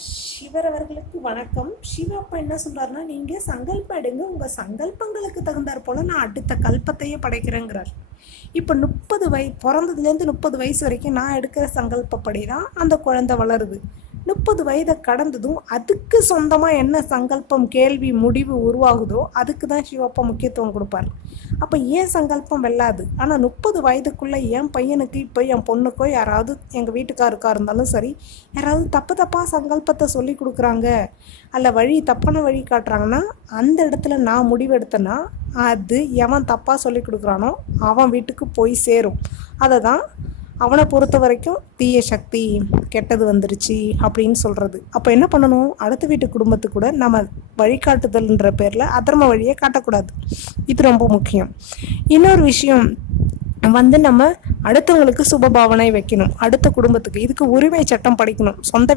சிவர் அவர்களுக்கு வணக்கம். சிவப்பா என்ன சொல்றாருன்னா, நீங்க சங்கல்பம் எடுங்க, உங்க சங்கல்பங்களுக்கு தகுந்தாற் போல நான் அடுத்த கல்பத்தையே படைக்கிறேங்கிறார். இப்போ 30 பிறந்ததுலேருந்து 30 வயசு வரைக்கும் நான் எடுக்கிற சங்கல்பப்படி தான் அந்த குழந்தை வளருது. 30 வயதை கடந்ததும் அதுக்கு சொந்தமாக என்ன சங்கல்பம், கேள்வி, முடிவு உருவாகுதோ அதுக்கு தான் சிவப்பா முக்கியத்துவம் கொடுப்பார். அப்போ ஏன் சங்கல்பம் வெல்லாது. ஆனால் 30 வயதுக்குள்ளே என் பையனுக்கு, இப்போ என் பொண்ணுக்கோ, யாராவது எங்கள் வீட்டுக்காருக்கா இருந்தாலும் சரி, யாராவது தப்பாக சங்கல்பத்தை சொல்லி கொடுக்குறாங்க, அல்ல தப்பான வழி காட்டுறாங்கன்னா, அந்த இடத்துல நான் முடிவெடுத்தேன்னா அது எவன் தப்பாக சொல்லி கொடுக்குறானோ அவன் வீட்டுக்கு போய் சேரும். அதை தான் அவனை பொறுத்த வரைக்கும் தீய சக்தி, கெட்டது வந்துருச்சு அப்படின்னு சொல்கிறது. அப்போ என்ன பண்ணணும், அடுத்த வீட்டு குடும்பத்துக்கு கூட நம்ம வழிகாட்டுதல்ன்ற பேரில் அதர்ம வழியை காட்டக்கூடாது. இது ரொம்ப முக்கியம். இன்னொரு விஷயம் நம்ம அடுத்தவங்களுக்கு சுபபாவனை வைக்கணும். அடுத்த குடும்பத்துக்கு இதுக்கு உரிமை சட்டம் படிக்கணும். சொந்த